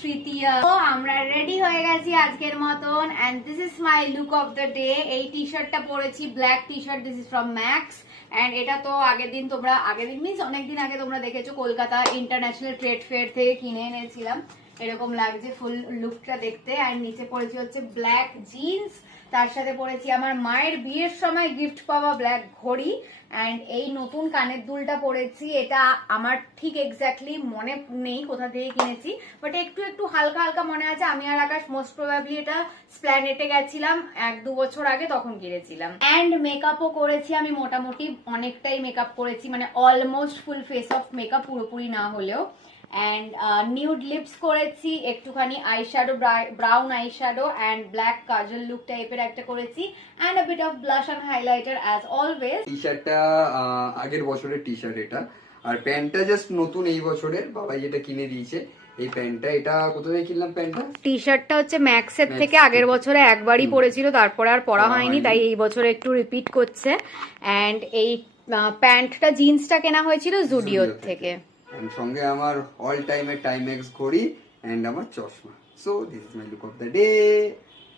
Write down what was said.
তৃতীয়া। তো আমরা রেডি হয়ে গেছি আজকের মতন and this is my look of the day. এই টি শার্টটা পরেছি, black T shirt, this is from Max. And এটা তো আগের দিন মিনস অনেকদিন আগে তোমরা দেখেছো, কলকাতা ইন্টারন্যাশনাল ট্রেড ফেয়ার থেকে কিনে এনেছিলাম। এরকম লাগছে ফুল লুকটা দেখতে। আর নিচে পরেছি হচ্ছে ব্ল্যাক জিন্স, তার সাথে পরেছি আমার মায়ের বিয়ের সময় গিফট পাওয়া ব্ল্যাক ঘড়ি। অ্যান্ড এই নতুন কানের দুলটা পরেছি, এটা আমার ঠিক এক্স্যাক্টলি মনে নেই কোথা থেকে কিনেছি, বাট একটু একটু হালকা হালকা মনে আছে। আমি আর আকাশ মোস্ট প্রবাবলি এটা স্প্ল্যানেটে গেছিলাম 1-2 বছর আগে, তখন কিনেছিলাম। অ্যান্ড মেকআপও করেছি আমি, মোটামুটি অনেকটাই মেকআপ করেছি, মানে almost full face of makeup, পুরোপুরি না হলেও। অ্যান্ড নিউড লিপস করেছি, একটুখানি eyeshadow, brown eyeshadow and black kajal look টাইপের একটা করেছি, and a bit of blush and highlighter as always. T শার্টটা আগের বছরের টি শার্ট এটা, আর প্যান্টটা জাস্ট নতুন এই বছরের, বাবাই যেটা কিনে দিয়েছে এই প্যান্টটা। এটা কোথা থেকে কিনলাম প্যান্টটা? টি শার্টটা হচ্ছে ম্যাক্সের থেকে, আগের বছরে একবারই পরেছিল, তারপরে আর পরা হয়নি, তাই এই বছরে একটু রিপিট করছে। অ্যান্ড এই প্যান্টটা জিন্সটা কেনা হয়েছিল জুডিওর থেকে। এন্ড সঙ্গে আমার অল টাইমের টাইমেক্স ঘড়ি এন্ড আমার চশমা। So this is my look of the day.